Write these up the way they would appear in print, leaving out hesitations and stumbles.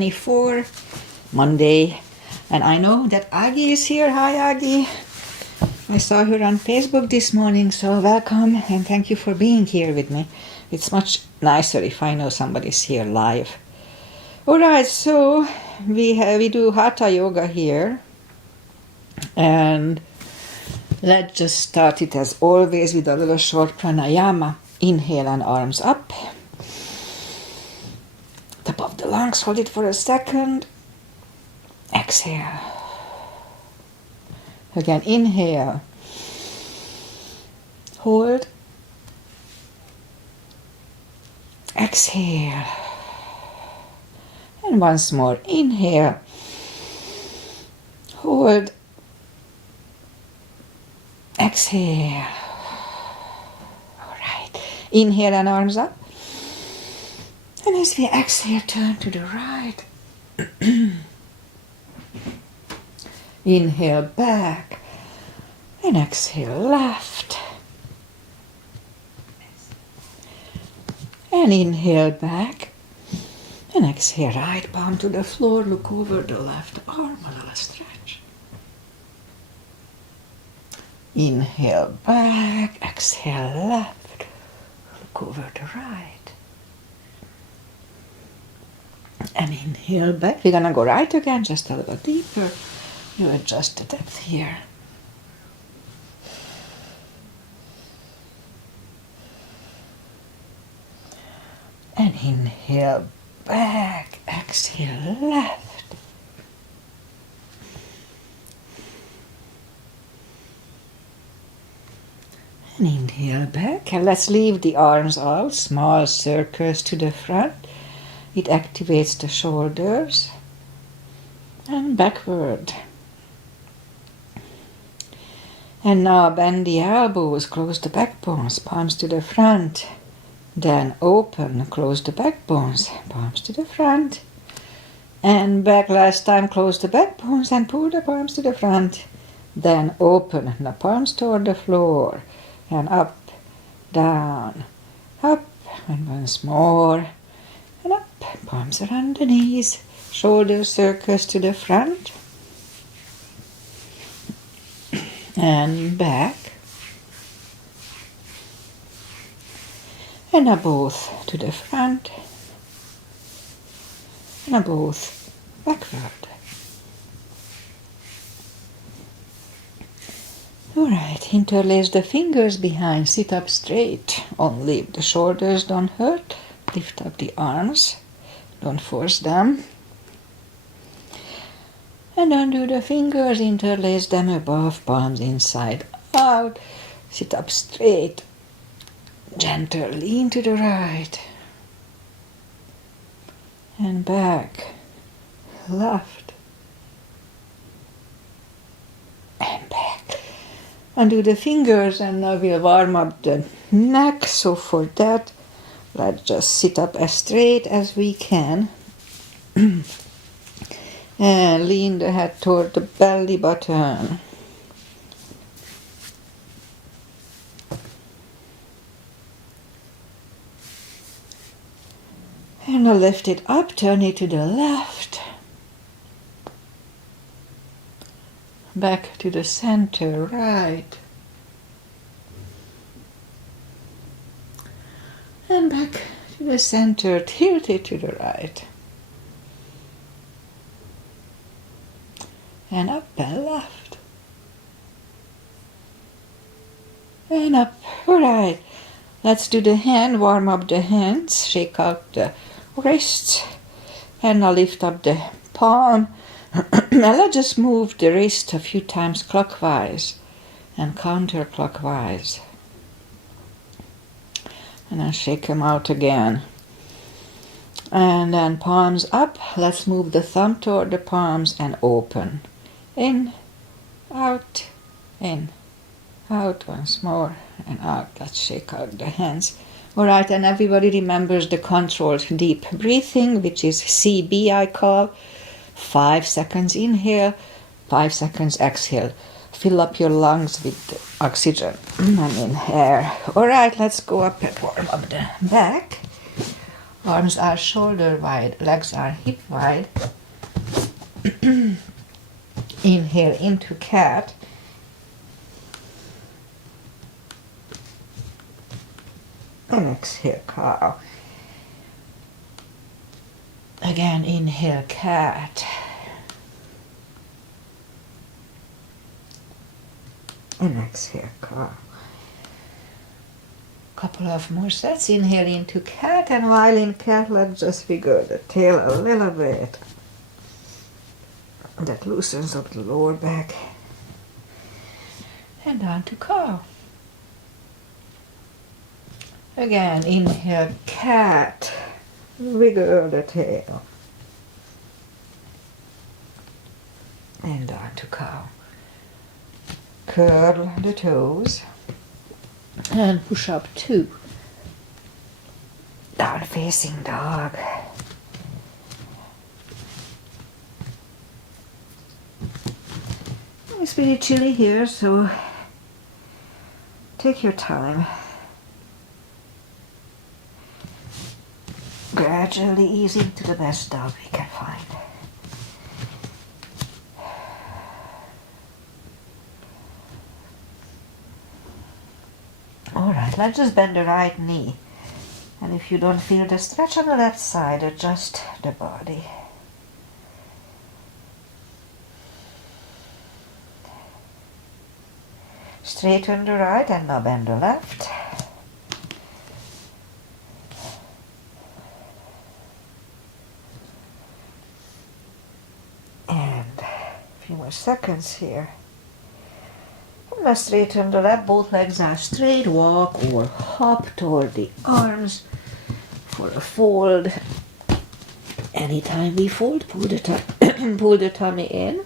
24, Monday, and I know that Aggie is here. Hi Aggie. I saw her on Facebook this morning, so welcome and thank you for being here with me. It's much nicer if I know somebody's here live. Alright, so we do Hatha Yoga here, and let's just start it as always with a little short pranayama. Inhale and arms up. Top of the lungs, hold it for a second. Exhale. Again, inhale. Hold. Exhale. And once more, inhale. Hold. Exhale. All right. Inhale and arms up. And as we exhale, turn to the right. Inhale back. And exhale left. And inhale back. And exhale right palm to the floor. Look over the left arm. A little stretch. Inhale back. Exhale left. Look over the right. And inhale back. We're gonna go right again, just a little deeper. You adjust the depth here. And inhale back. Exhale left. And inhale back. And let's leave the arms out. Small circles to the front. It activates the shoulders. And backward. And now bend the elbows, close the backbones, palms to the front. Then open, close the backbones, palms to the front. And back last time, close the backbones and pull the palms to the front. Then open the palms toward the floor. And up, down, up, and once more. And up, palms around the knees, shoulder circles to the front. And back. And a both to the front. And a both backward. Alright, interlace the fingers behind, sit up straight. Only if the shoulders don't hurt. Lift up the arms, don't force them. And undo the fingers, interlace them above, palms inside out. Sit up straight. Gentle, lean to the right. And back. Left. And back. Undo the fingers and now we'll warm up the neck. So for that, let's just sit up as straight as we can. And lean the head toward the belly button. And now lift it up, turn it to the left. Back to the center, right. And back to the center, tilt it to the right. And up and left. And up. Alright. Let's do the hand. Warm up the hands. Shake out the wrists. And now lift up the palm. Now let's just move the wrist a few times clockwise and counterclockwise. And then shake them out again. And then palms up. Let's move the thumb toward the palms and open. In, out, once more, and out. Let's shake out the hands. Alright, and everybody remembers the controlled deep breathing, which is CB I call. 5 seconds inhale, 5 seconds exhale. Fill up your lungs with oxygen and in air. Alright, let's go up and warm up the back. Arms are shoulder wide, legs are hip wide. Inhale into cat. And exhale, cow. Again, inhale, cat. And exhale, cow. Couple of more sets. Inhale into cat, and while in cat, let's just wiggle the tail a little bit. That loosens up the lower back. And down to cow. Again, inhale, cat. Wiggle the tail. And down to cow. Curl the toes. And push up 2. Down facing dog. It's pretty chilly here, so take your time. Gradually easing to the best dog we can find. Alright, let's just bend the right knee. And if you don't feel the stretch on the left side, adjust the body. Straighten the right and now bend the left. And a few more seconds here. And now straighten the left, both legs are straight, walk or hop toward the arms for a fold. Anytime we fold, pull the tummy in.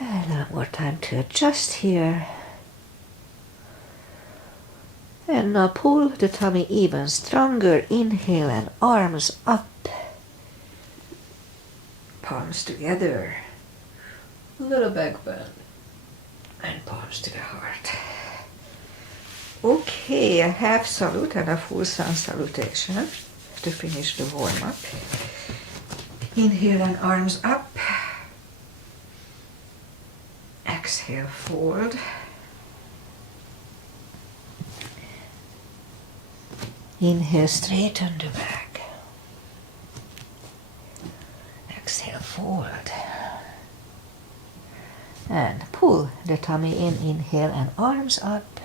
And now more time to adjust here. And now pull the tummy even stronger. Inhale and arms up. Palms together. A little back bend. And palms to the heart. Okay, a half salute and a full sun salutation to finish the warm-up. Inhale and arms up. Exhale, fold. Inhale, straighten the back. Exhale, fold. And pull the tummy in. Inhale and arms up.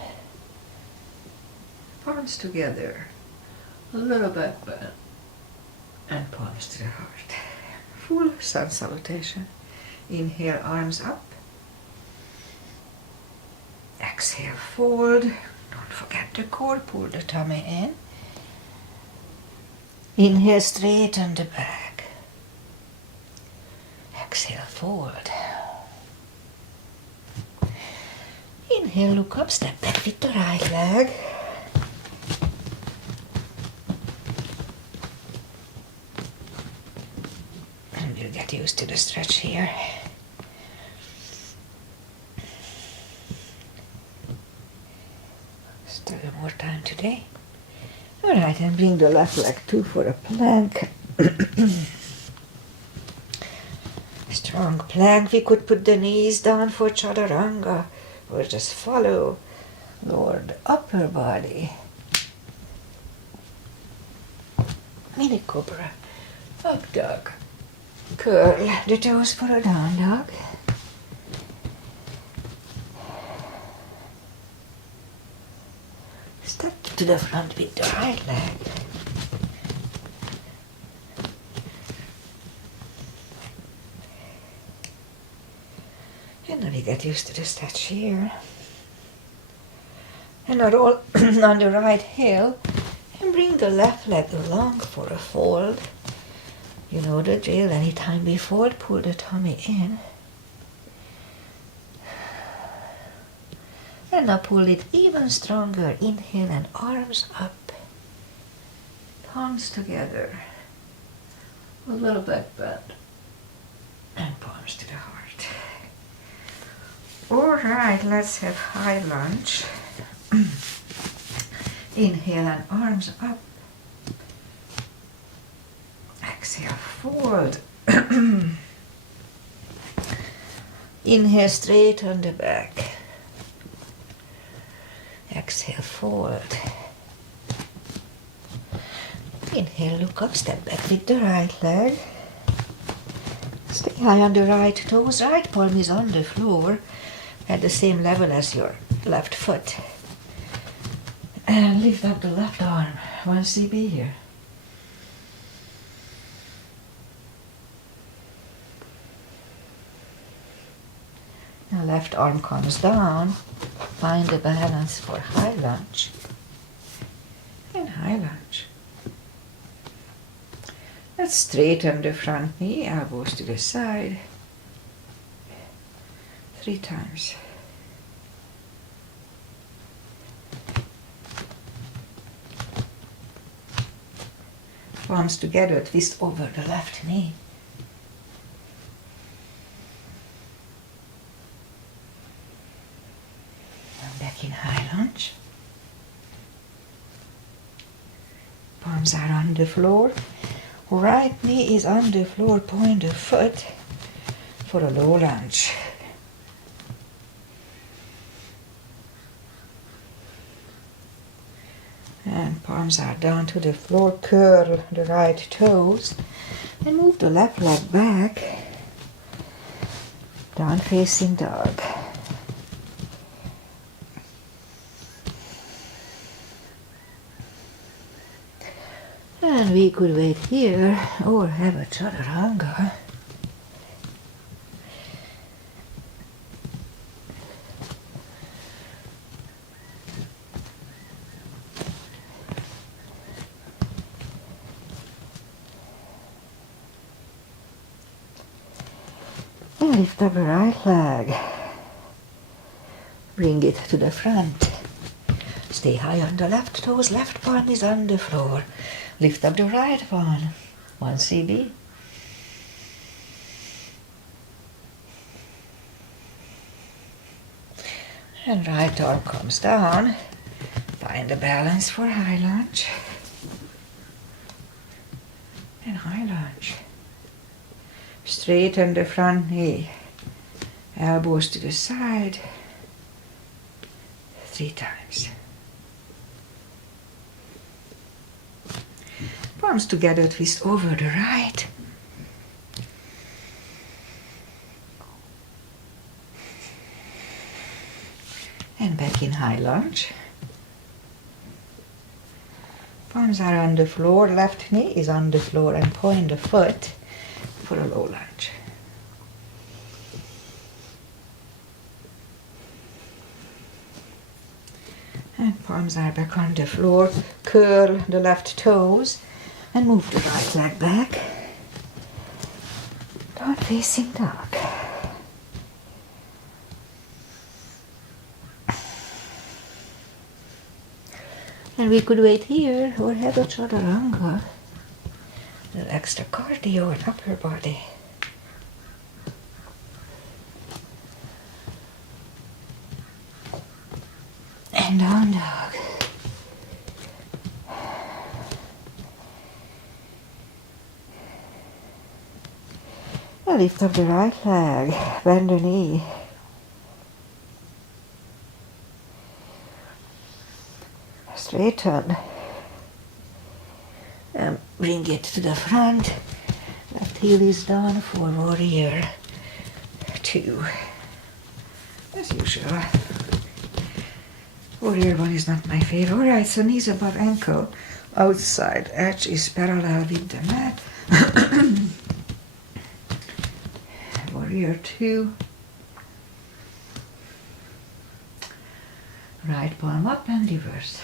Palms together. A little back bend. And palms to the heart. Full sun salutation. Inhale, arms up. Exhale, fold. Don't forget the core. Pull the tummy in. Inhale, straighten the back. Exhale, fold. Inhale, look up, step back with the right leg. And we'll get used to the stretch here. Still more time today. Alright, and bring the left leg too for a plank. Strong plank. We could put the knees down for chaturanga or just follow lower the upper body. Mini cobra. Up dog. Curl the toes for a down dog. Step to the front with the right leg. And then we get used to the stretch here. And I roll on the right heel and bring the left leg along for a fold. You know the drill. Anytime we fold, pull the tummy in. And now pull it even stronger. Inhale and arms up. Palms together. A little back bend. And palms to the heart. Alright, let's have high lunge. Inhale and arms up. Exhale, fold. Inhale, straighten the back. Exhale, fold. Inhale, look up, step back with the right leg. Stay high on the right toes. Right palm is on the floor at the same level as your left foot. And lift up the left arm. 1 CB here. Now left arm comes down. Find the balance for high lunge. And high lunge. Let's straighten the front knee, elbows to the side. 3 times. Palms together, twist over the left knee. And back in high lunge. Palms are on the floor. Right knee is on the floor, point the foot for a low lunge. And palms are down to the floor, curl the right toes and move the left leg back, down facing dog. And we could wait here or have a chaturanga. And lift up the right leg. Bring it to the front. Stay high on the left toes, left palm is on the floor. Lift up the right palm. 1 CB. And right arm comes down. Find the balance for high lunge. And high lunge. Straighten the front knee. Elbows to the side. 3 times. Palms together, twist over the right. And back in high lunge. Palms are on the floor, left knee is on the floor and point the foot for a low lunge. And palms are back on the floor, curl the left toes and move the right leg back, down facing dog. And we could wait here or have a chaturanga. A little extra cardio and upper body. And down dog. And lift up the right leg, bend the knee. Straighten. And bring it to the front. Left heel is down for warrior 2. As usual. Warrior 1 is not my favorite. Alright, so knees above ankle. Outside edge is parallel with the mat. Warrior 2. Right palm up and reverse.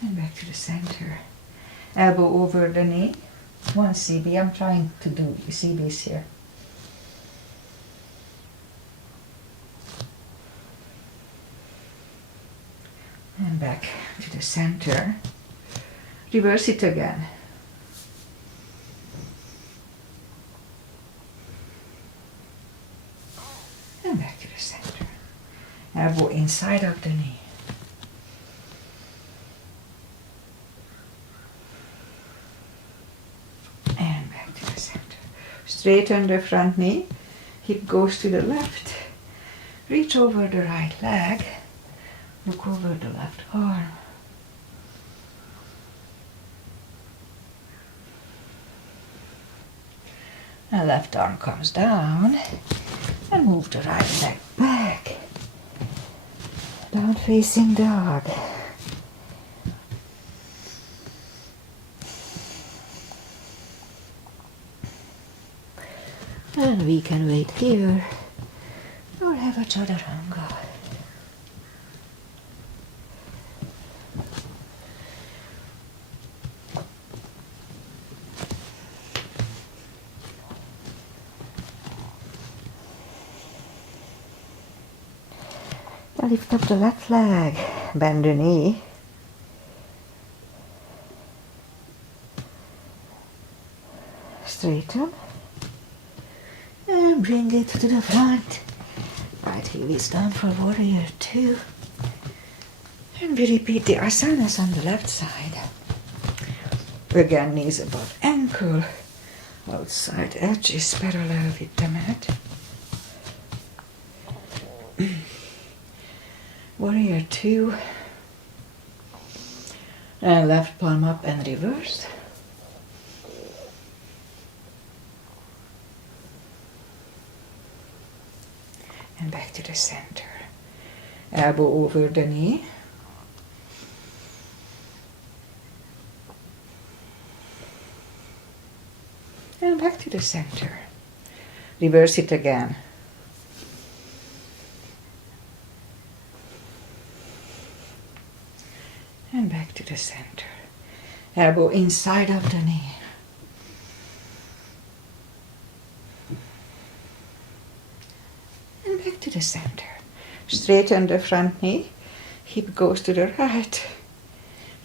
And back to the center. Elbow over the knee. 1 CB. I'm trying to do CBs here. And back to the center. Reverse it again. Elbow inside of the knee. And back to the center. Straighten the front knee. Hip goes to the left. Reach over the right leg. Look over the left arm. And left arm comes down. And move the right leg back. Down facing dog. And we can wait here or have a chaturanga. Now lift up the left leg, bend the knee. Straighten. And bring it to the front. Right heel is down for warrior 2. And we repeat the asanas on the left side. Again, knees above ankle. Outside edge is parallel with the mat. Warrior 2. And left palm up and reverse. And back to the center. Elbow over the knee. And back to the center. Reverse it again. And back to the center. Elbow inside of the knee. And back to the center. Straighten the front knee. Hip goes to the right.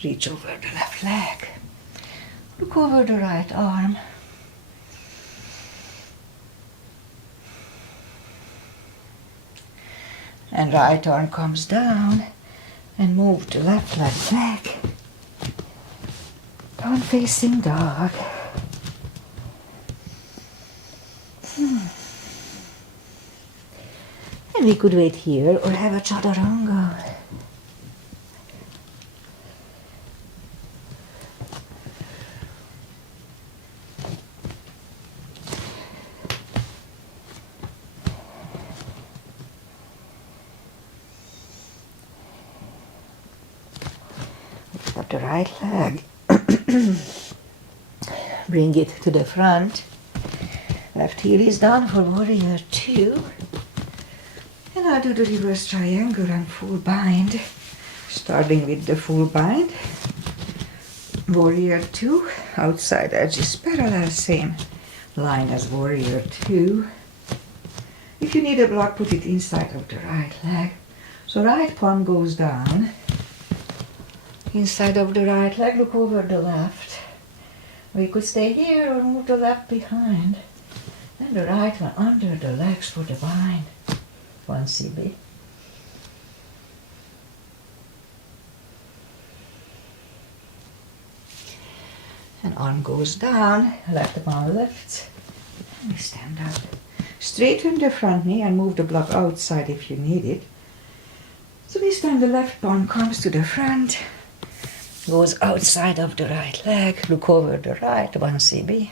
Reach over the left leg. Look over the right arm. And right arm comes down. And move the left leg back. Down facing dog. And we could wait here or have a chaturanga. Lift up the right leg. Bring it to the front. Left heel is down for warrior 2. And I'll do the reverse triangle and full bind. Starting with the full bind. Warrior 2. Outside edge is parallel, same line as warrior 2. If you need a block, put it inside of the right leg. So right palm goes down. Inside of the right leg, look over the left. We could stay here or move the left behind. And the right one under the legs for the bind. 1 CB. And arm goes down, left arm lifts. And we stand up. Straighten the front knee and move the block outside if you need it. So this time the left palm comes to the front. Goes outside of the right leg, look over the right, 1 CB.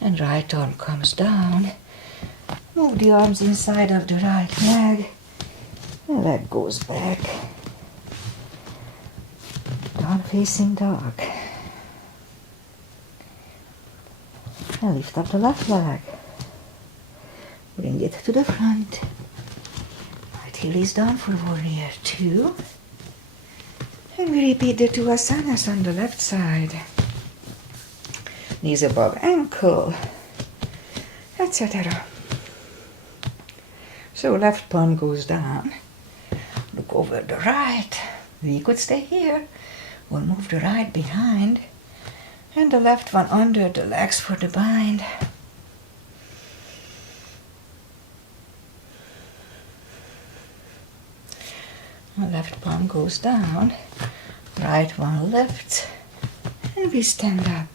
And right arm comes down. Move the arms inside of the right leg. And leg goes back. Down facing dog. And lift up the left leg. Bring it to the front. Right heel is down for warrior 2. And we repeat the 2 asanas on the left side. Knees above ankle, etc. So left palm goes down. Look over the right. We could stay here. We'll move the right behind. And the left one under the legs for the bind. Left palm goes down, right one lifts, and we stand up.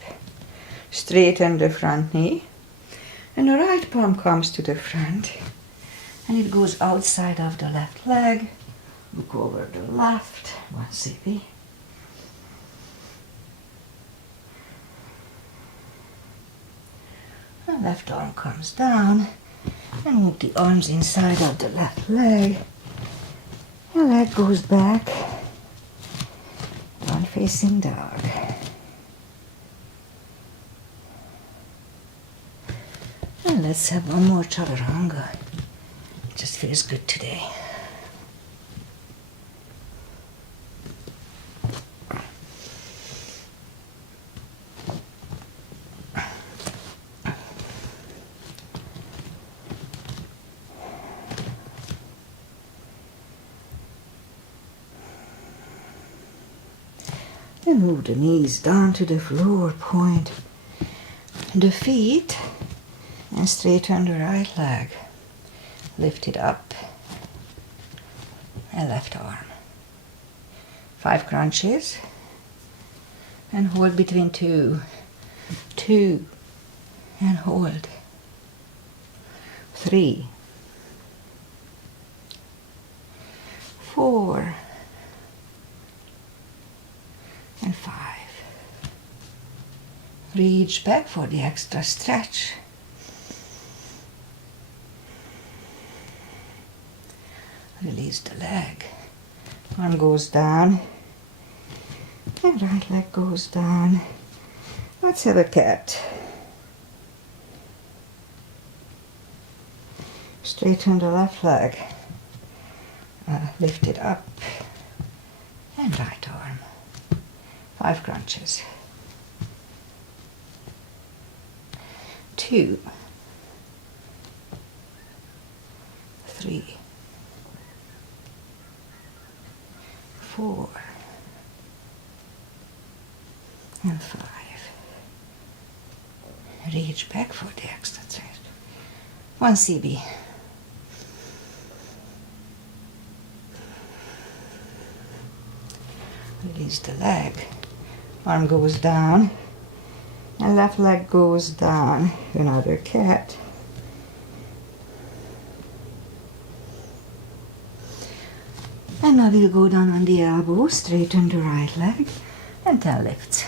Straighten the front knee, and the right palm comes to the front, and it goes outside of the left leg. Look over the left, one CB. The left arm comes down, and move the arms inside of the left leg. The leg goes back, one facing dog. And let's have one more chaturanga. It just feels good today. And move the knees down to the floor, point the feet, and straighten the right leg. Lift it up, and left arm. 5 crunches, and hold between 2, 2, and hold. 3, 4, and 5. Reach back for the extra stretch. Release the leg. Arm goes down, and right leg goes down. Let's have a cat. Straighten the left leg. Lift it up, and right arm. 5 crunches. 2, 3, 4, and 5. Reach back for the extra stretch. 1 CB. Release the leg. Arm goes down, and left leg goes down. Another cat. And now we'll go down on the elbow, straighten the right leg, and 10 lifts.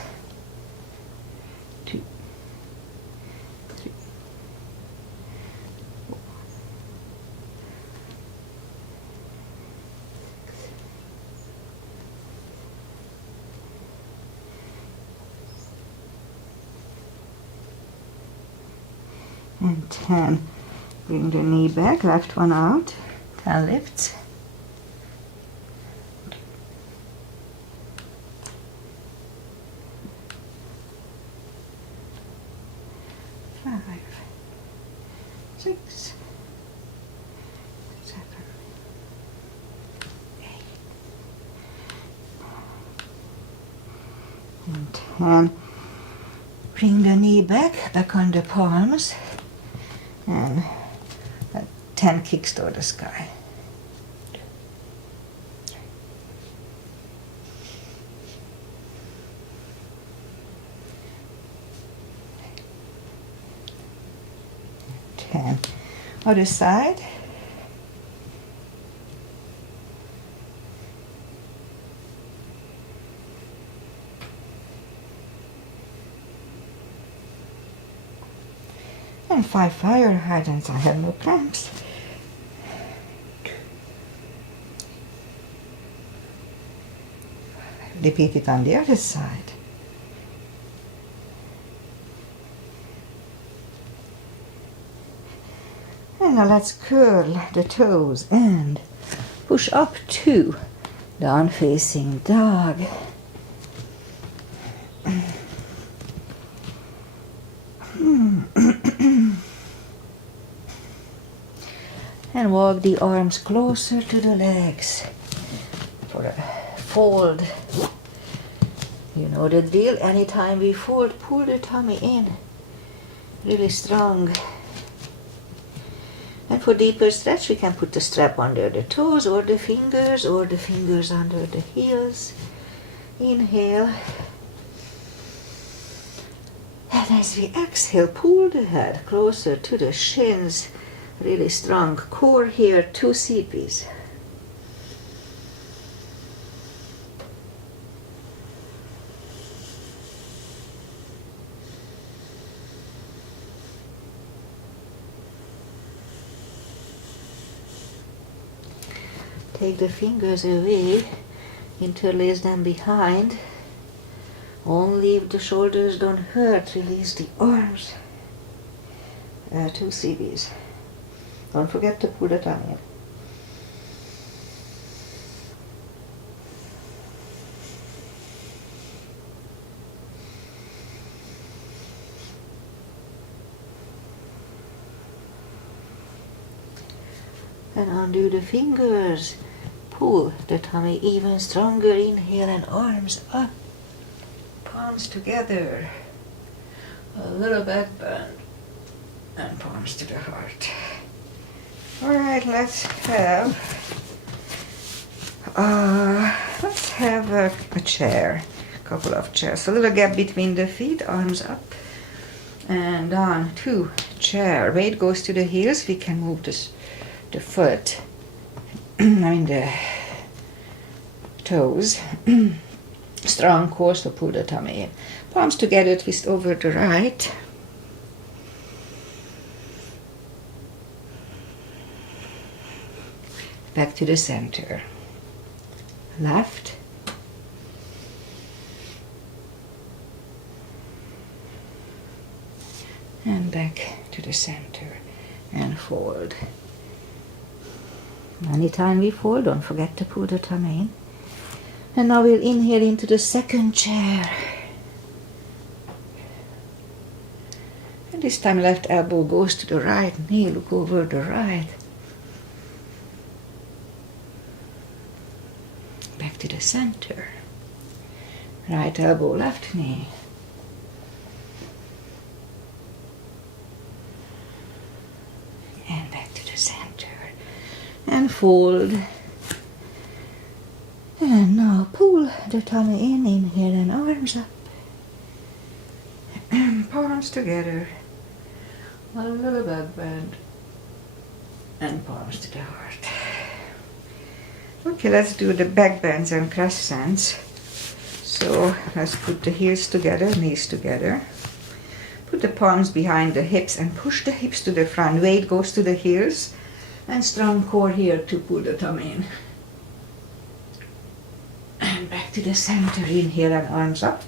2, 3, 4, 6, and 10. Bring the knee back, left one out, 10 lifts. 5, 6, 7, 8, and 10. Bring the knee back on the palms, and 10 kicks toward the sky. 10. Other side. And 5 fire hydrants. I have no cramps. Repeat it on the other side. And now let's curl the toes and push up to down facing dog. And walk the arms closer to the legs for a fold. You know the drill. Anytime we fold, pull the tummy in really strong. And for deeper stretch, we can put the strap under the toes or the fingers under the heels. Inhale. And as we exhale, pull the head closer to the shins. Really strong core here, 2 CPs. Take the fingers away, interlace them behind. Only if the shoulders don't hurt, release the arms. 2 CBs. Don't forget to pull the tummy in. And undo the fingers. Pull the tummy even stronger. Inhale and arms up. Palms together. A little back bend. And palms to the heart. Alright, let's have a chair. A couple of chairs. A little gap between the feet, arms up. And on to chair. Weight goes to the heels. We can move the foot, the toes. Strong core, so pull the tummy in. Palms together, twist over the right. Back to the center. Left. And back to the center. And fold. Anytime we fold, don't forget to pull the tummy in. And now we'll inhale into the second chair. And this time left elbow goes to the right knee, look over the right. Back to the center. Right elbow, left knee. And back to the center. And fold. And now pull the tummy in, inhale and arms up. Palms together. A little back bend. And palms to the heart. Okay, let's do the back bends and crescents. So let's put the heels together, knees together. Put the palms behind the hips and push the hips to the front. Weight goes to the heels. And strong core here to pull the tummy in. And back to the center. Inhale and arms up.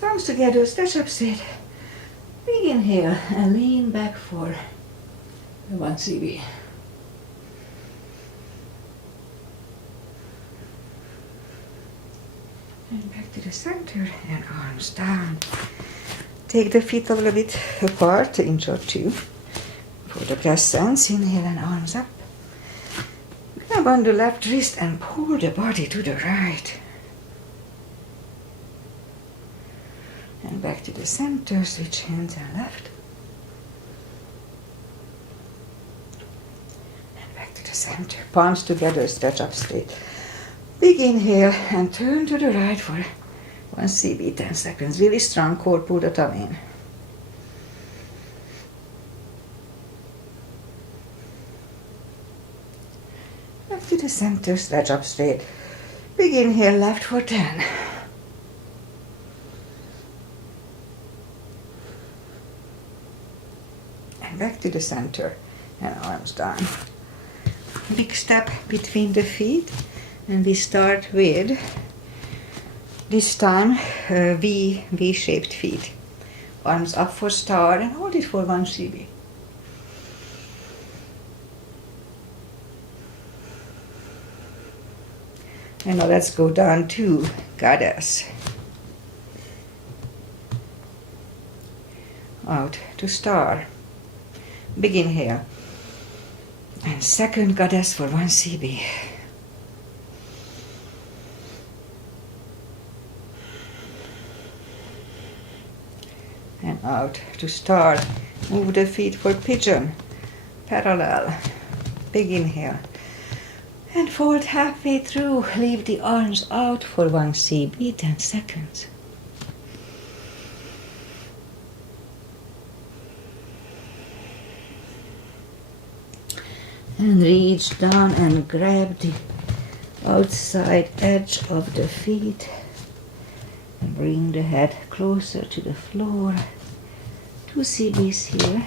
Palms together, stretch up straight. Big inhale and lean back for 1 CB. And back to the center and arms down. Take the feet a little bit apart, an inch or 2. For the crescents, inhale and arms up. Grab on the left wrist and pull the body to the right. And back to the center, switch hands and left. And back to the center. Palms together, stretch up straight. Big inhale and turn to the right for 1 CB, 10 seconds. Really strong core, pull the tummy in. Back to the center, stretch up straight. Big inhale, left for 10. And back to the center and arms down. Big step between the feet. And we start with, this time, V-shaped feet. Arms up for star and hold it for 1 CB. And now let's go down to goddess. Out to star. Big inhale. And second goddess for 1 CB. And out to star. Move the feet for pigeon. parallel. Big inhale. And fold halfway through. Leave the arms out for 1 CB, 10 seconds. And reach down and grab the outside edge of the feet. And bring the head closer to the floor. 2 CBs here.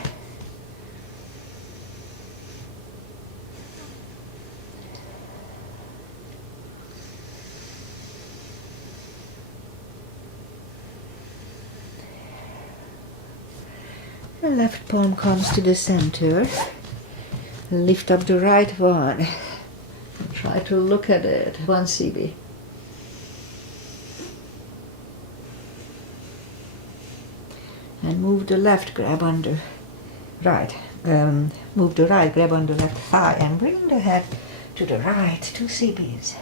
The left palm comes to the center. Lift up the right one. Try to look at it. 1 CB. And move the left, grab under right. Move the right, grab on the left thigh and bring the head to the right. 2 CBs.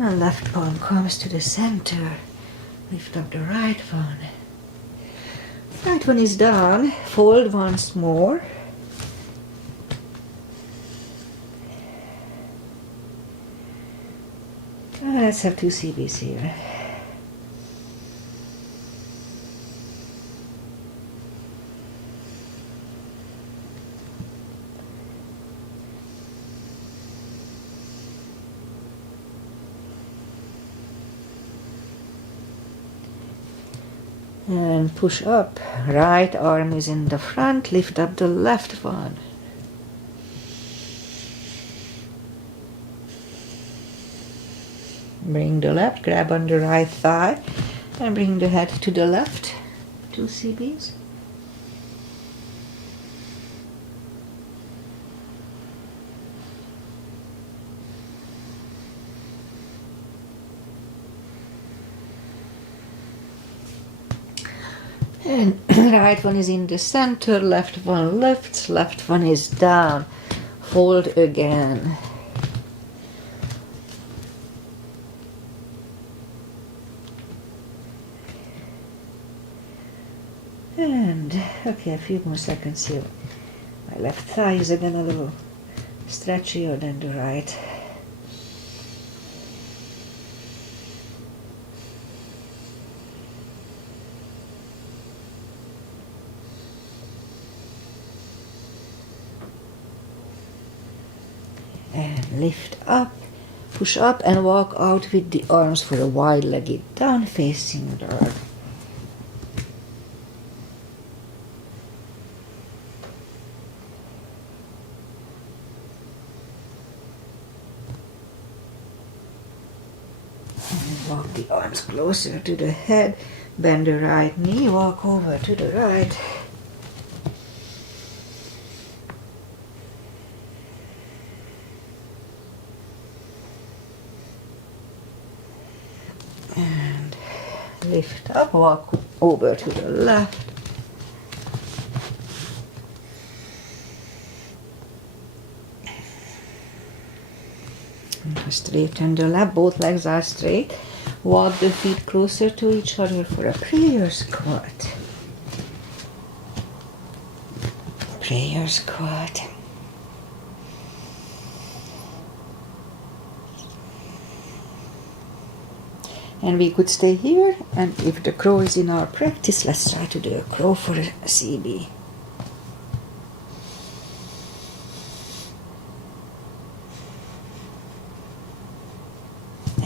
And left palm comes to the center. Lift up the right one. Right one is down. Fold once more. Let's have 2 CBs here. And push up. Right arm is in the front. Lift up the left one. Bring the left, grab on the right thigh, and bring the head to the left. 2 CBs. And right one is in the center, left one lifts, left one is down. Fold again. And, okay, a few more seconds here. My left thigh is again a little stretchier than the right. And lift up, push up and walk out with the arms for a wide-legged down facing dog. And walk the arms closer to the head, bend the right knee, walk over to the right. And lift up, walk over to the left. And straighten the lap, both legs are straight. Walk the feet closer to each other for a prayer squat. Prayer squat. And we could stay here, and if the crow is in our practice, let's try to do a crow for a CB.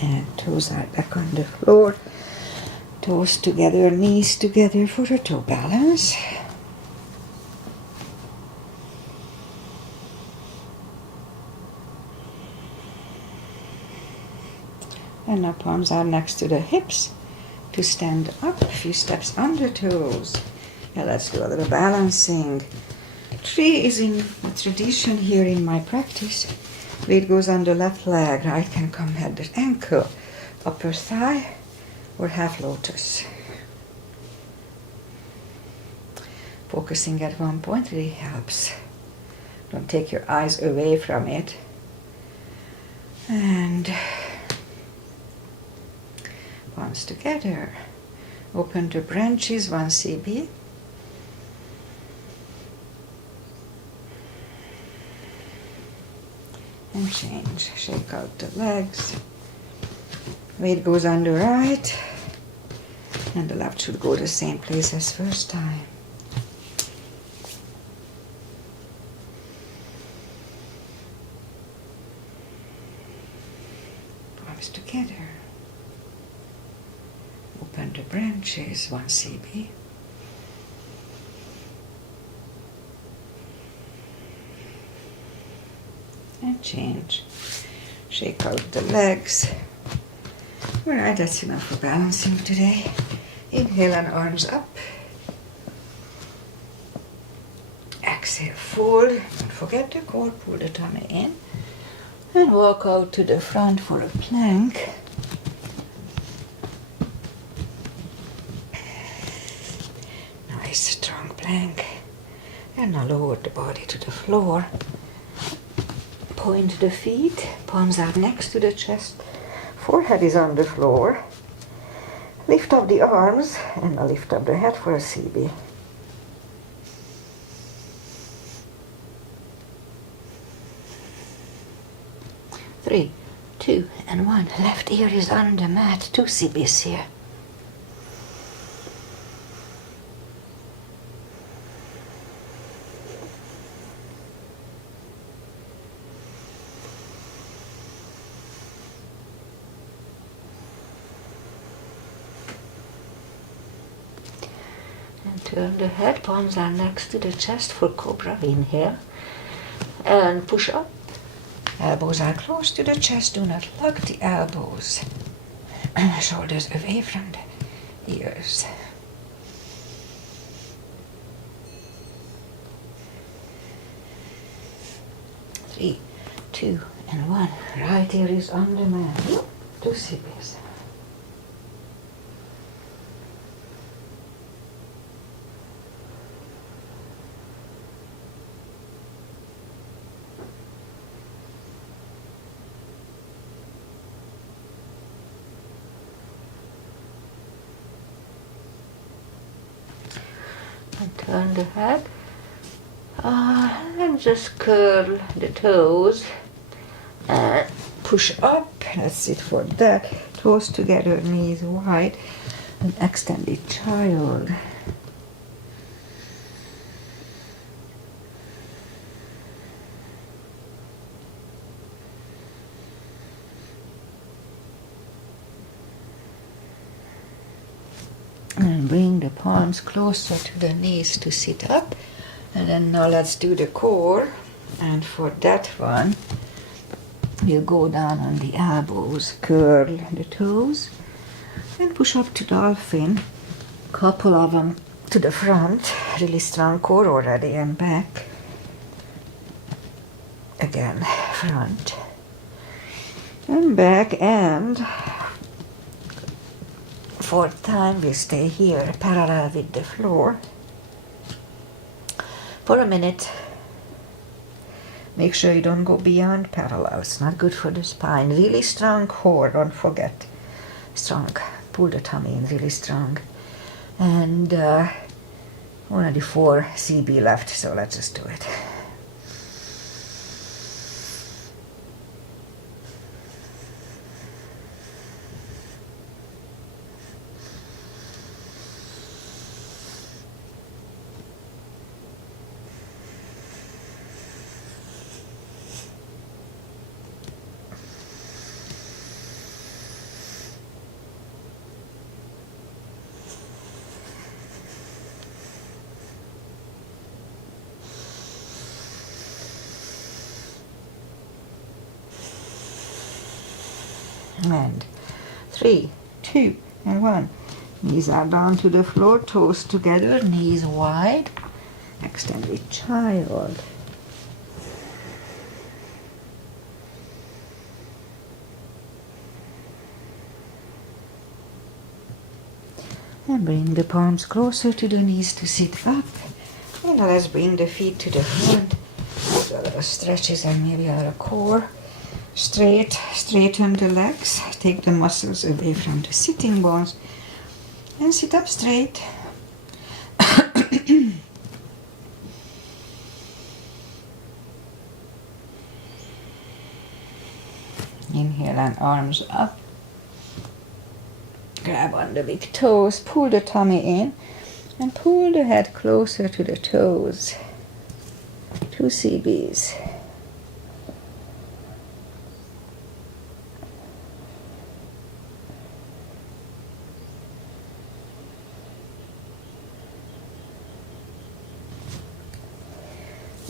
And toes are back on the floor, toes together, knees together for a toe balance. And our palms are next to the hips to stand up, a few steps on the toes. Yeah, let's do a little balancing. 3 is in the tradition here in my practice. Weight goes on the left leg, right can come at the ankle, upper thigh, or half lotus. Focusing at one point really helps Don't take your eyes away from it. And palms together. Open the branches, 1 cb. And change. Shake out the legs. Weight goes on the right. And the left should go the same place as first time. Palms together. Open the branches, 1 cb. And change. Shake out the legs. Alright, that's enough for balancing today. Inhale and arms up. Exhale, fold. Don't forget the core, pull the tummy in. And walk out to the front for a plank. Nice strong plank. And now lower the body to the floor. Point the feet, palms are next to the chest. Forehead is on the floor. Lift up the arms and now lift up the head for a CB. Three, 2, and 1. Left ear is on the mat. 2 CBs here. And turn the head. Palms are next to the chest for cobra. Inhale. And push up. Elbows are close to the chest. Do not lock the elbows. Shoulders away from the ears. Three, 2, and 1. Right ear is on the mat. 2 CBs. And turn the head and just curl the toes and push up. That's it for that. Toes together, knees wide, and extend the child. And bring the palms closer to the knees to sit up. And then now let's do the core. And for that one, you go down on the elbows, curl the toes, and push up to dolphin. Couple of them to the front. Really strong core already, and back. Again, front. And back, and fourth time we stay here parallel with the floor for a minute. Make sure you don't go beyond parallel. It's not good for the spine. Really strong core, don't forget. Strong. Pull the tummy in really strong. And only 4 CB left, so let's just do it. And 3, 2, and 1. Knees are down to the floor, toes together, knees wide. Extend the child. And bring the palms closer to the knees to sit up. And now let's bring the feet to the front. do a little stretches and maybe a little core. Straighten the legs, take the muscles away from the sitting bones, and sit up straight. Inhale and arms up. Grab on the big toes, pull the tummy in, and pull the head closer to the toes. 2 CBs.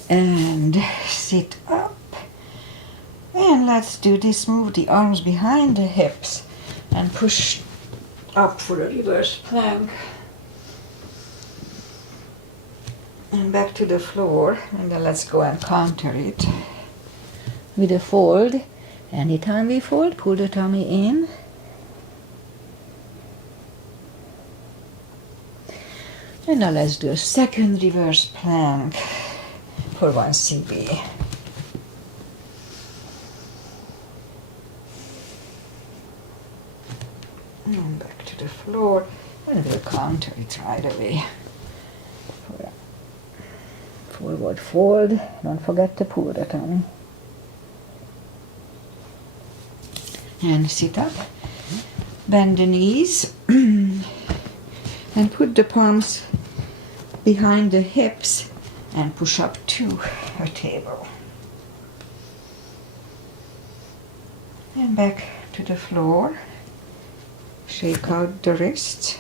And sit up. And let's do this. Move the arms behind the hips and push up for a reverse plank. And back to the floor. And then let's go and counter it with a fold. Anytime we fold, pull the tummy in. And now let's do a second reverse plank for 1 CB. And back to the floor, and we'll counter it right away. Forward fold, don't forget to pull the tummy. And sit up, bend the knees, and put the palms behind the hips and push up to a table. And back to the floor. Shake out the wrists.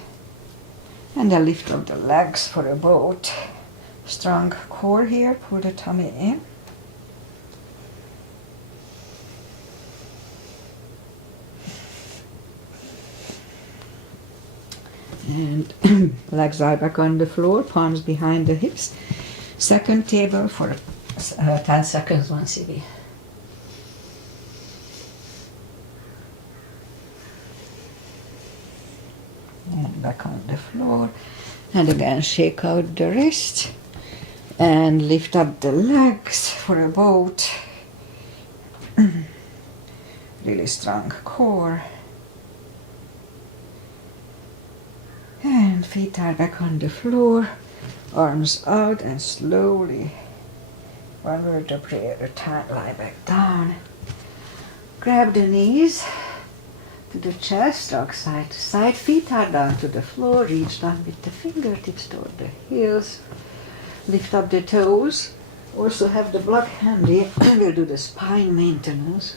And then lift up the legs for a boat. Strong core here, pull the tummy in. And legs are back on the floor, palms behind the hips. Second table for 10 seconds, 1 CB. And back on the floor. And again, shake out the wrist. And lift up the legs for a boat. Really strong core. And feet are back on the floor. Arms out and slowly, 1 vertebrae at a time, lie back down. Grab the knees to the chest, rock side to side. Feet are down to the floor. Reach down with the fingertips toward the heels. Lift up the toes. Also have the block handy. We'll do the spine maintenance,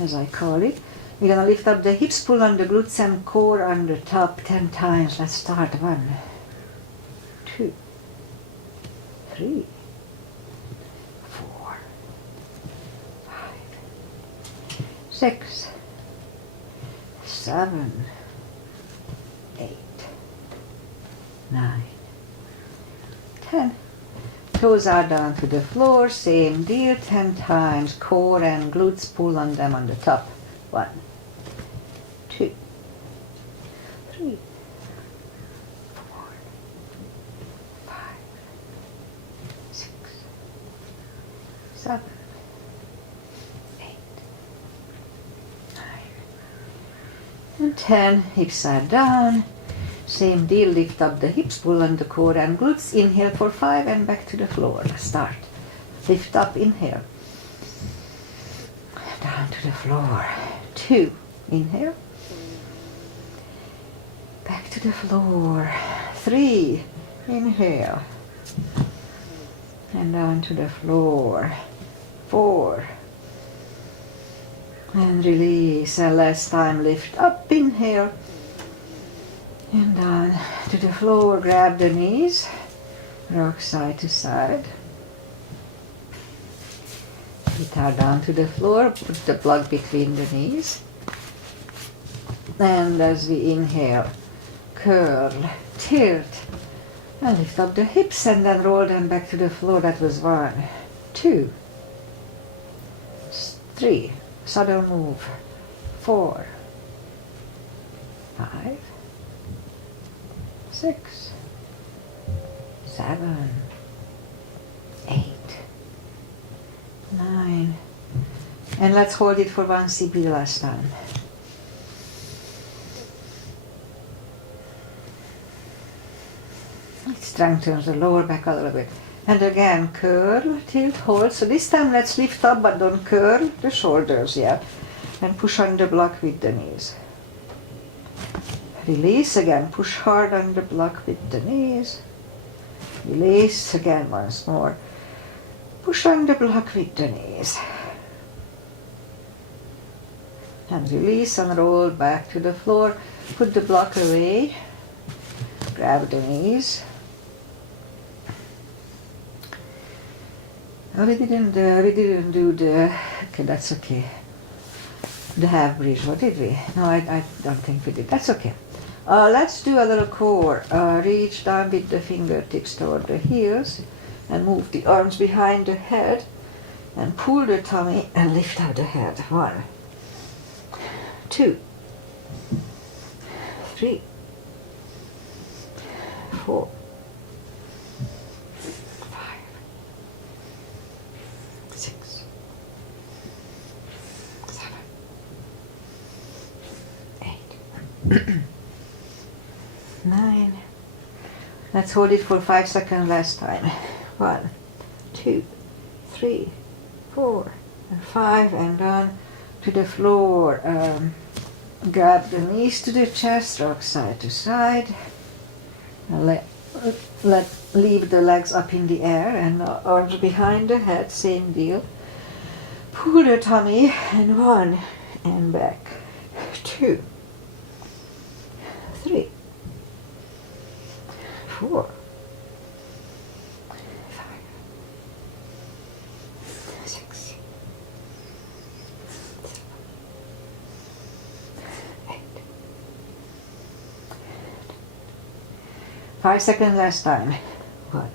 as I call it. We're going to lift up the hips, pull on the glutes and core on the top 10 times. Let's start. 1, 2, 3, 4, 5, 6, 7, 8, 9, 10. Toes are down to the floor. Same deal, 10 times. Core and glutes, pull on them on the top. 1, 2, 3, 4, 5, 6, 7, 8, 9, and 10. Hips are down. Same deal, lift up the hips, pull on the core and glutes. Inhale for 5 and back to the floor. Start. Lift up, inhale. Down to the floor. 2. Inhale. Back to the floor. 3. Inhale. And down to the floor. 4. And release. And last time, lift up, inhale. And down to the floor. Grab the knees. Rock side to side. Feet are down to the floor. Put the plug between the knees. And as we inhale, curl, tilt, and lift up the hips and then roll them back to the floor. That was 1, 2, 3. Subtle move. 4, 5, 6, 7, 8, And let's hold it for 1 CB last time. It strengthens the lower back a little bit. And again, curl, tilt, hold. So this time let's lift up but don't curl the shoulders yet. And push on the block with the knees. Release again, push hard on the block with the knees. Release again once more. Push on the block with the knees. And release and roll back to the floor. Put the block away. Grab the knees. We didn't do the, okay, that's okay. The half bridge, what did we? No, I don't think we did, that's okay. Let's do a little core. Reach down with the fingertips toward the heels and move the arms behind the head and pull the tummy and lift out the head. 1, 2, 3, 4, 5, 6, 7, 8, 9. Let's hold it for 5 seconds last time. 1, 2, 3, 4, and 5, and down to the floor. Grab the knees to the chest, rock side to side. And leave the legs up in the air and arms behind the head, same deal. Pull the tummy, and 1, and back. 2, 3, 4, 5, 6, 7, 8. 5 seconds last time. 1,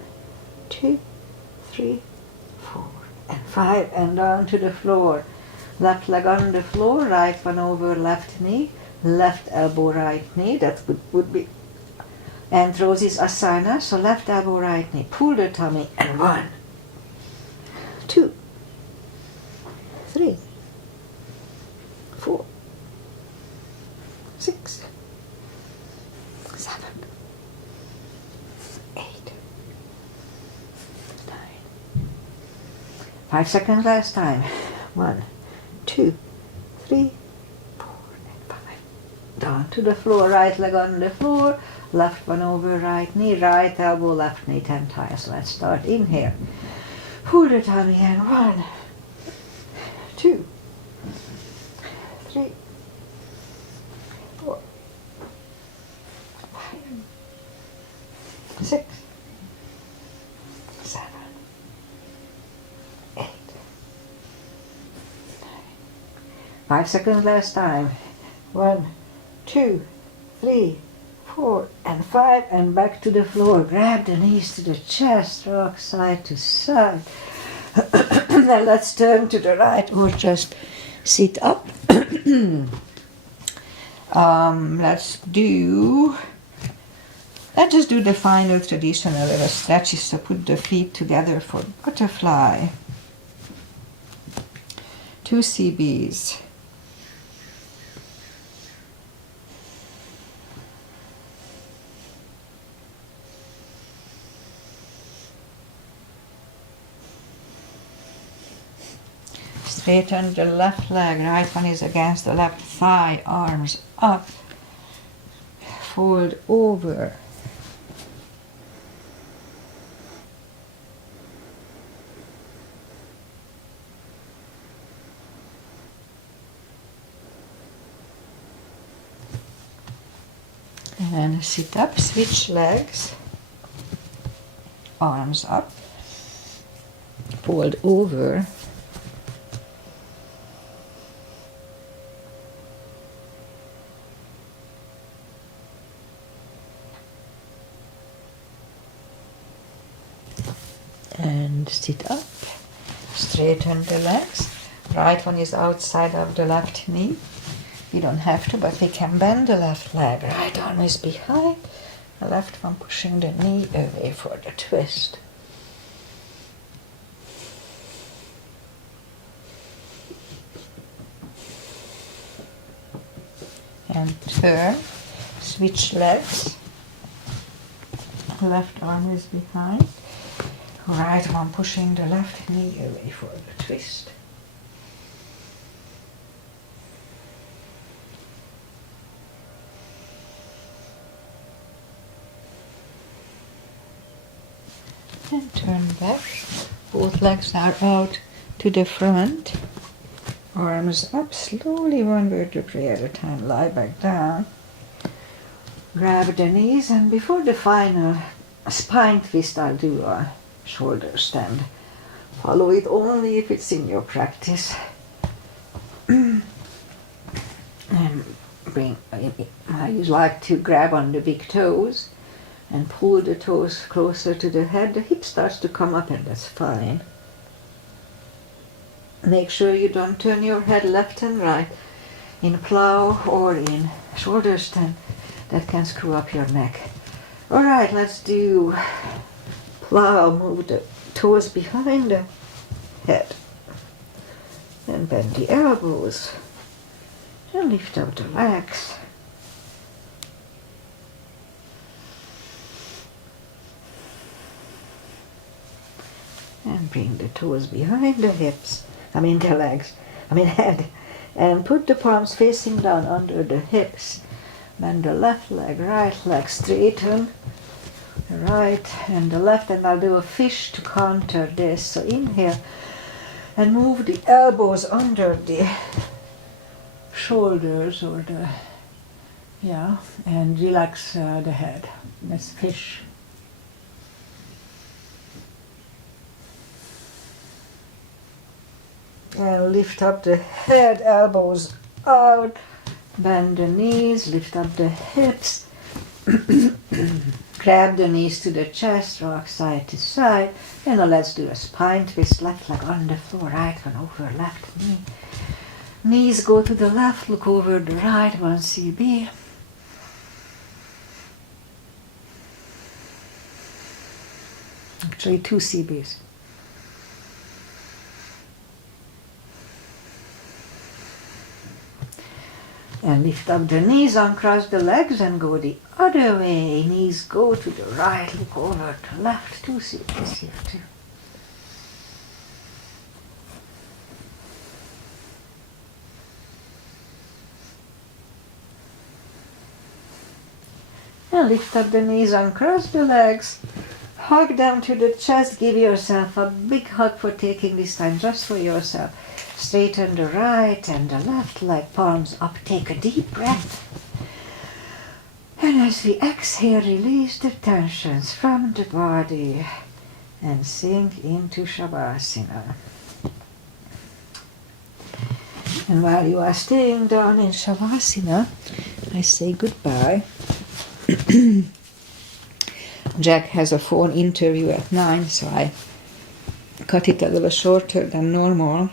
2, 3, 4, and 5, and down to the floor. Left leg on the floor, right one over left knee, left elbow, right knee. That would be Androsis Asana. So left elbow, right knee. Pull the tummy, and 1, 2, 3, 4, 6, 7, 8, 9. 5 seconds last time. 1, 2, 3, 4, and 5. Down to the floor, right leg on the floor, left one over right knee, right elbow, left knee 10 times. Let's start. Inhale. Pull the tummy in. 1, 2, 3, 4, 5, 6, 7, 8, 9. 5 seconds last time. 1, 2, 3, 4, and 5, and back to the floor. Grab the knees to the chest, rock side to side. Now let's turn to the right or just sit up. Let's just do the final traditional little stretches. So put the feet together for butterfly. 2 CBs. Straighten the left leg, right one is against the left thigh, arms up, fold over. And sit up, switch legs, arms up, fold over. And sit up, straighten the legs. Right one is outside of the left knee. We don't have to, but we can bend the left leg. Right arm is behind, the left one pushing the knee away for the twist. and turn. Switch legs. Left arm is behind. Right arm pushing the left knee away for the twist. And turn back. Both legs are out to the front. Arms up, slowly one vertebrae at a time. Lie back down. Grab the knees, and before the final spine twist, I'll do a shoulder stand. Follow it only if it's in your practice. And I like to grab on the big toes and pull the toes closer to the head. The hip starts to come up, and that's fine. Make sure you don't turn your head left and right in plow or in shoulder stand. That can screw up your neck. Alright, let's do plow. Move the toes behind the head. And bend the elbows. And lift up the legs. And bring the toes behind the hips. The legs. Head. And put the palms facing down under the hips. Bend the left leg, right leg, straighten the right and the left, and I'll do a fish to counter this. So inhale and move the elbows under the shoulders or and relax the head. That's fish. And lift up the head, elbows out. Bend the knees, lift up the hips, grab the knees to the chest, rock side to side. And now let's do a spine twist, left leg on the floor, right one over left knee. Knees go to the left, look over the right, 1 CB. Actually 2 CBs. And lift up the knees, uncross the legs and go the other way. Knees go to the right, look over to the left. 2 CBs here too. And lift up the knees, uncross the legs. Hug down to the chest. Give yourself a big hug for taking this time just for yourself. Straighten the right and the left leg, palms up. Take a deep breath. And as we exhale, release the tensions from the body and sink into Shavasana. And while you are staying down in Shavasana, I say goodbye. Jack has a phone interview at 9, so I cut it a little shorter than normal.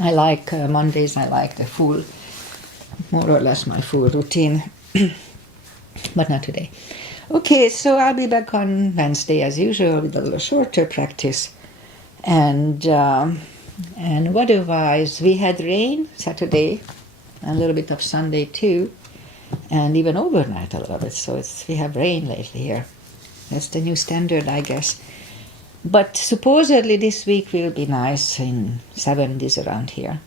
I like Mondays, I like the full, more or less my full routine, but not today. Okay, so I'll be back on Wednesday as usual with a little shorter practice. And otherwise, we had rain Saturday, a little bit of Sunday too, and even overnight a little bit. So we have rain lately here. That's the new standard, I guess. But supposedly this week will be nice in 70s around here.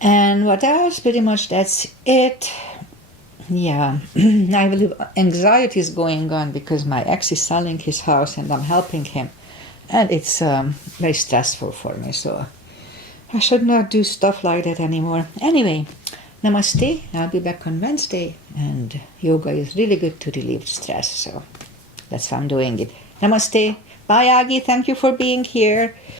And what else? Pretty much that's it. Yeah, I believe anxiety is going on because my ex is selling his house and I'm helping him. And it's very stressful for me, so I should not do stuff like that anymore. Anyway, namaste. I'll be back on Wednesday, and yoga is really good to relieve stress, so that's why I'm doing it. Namaste. Bye, Agi. Thank you for being here.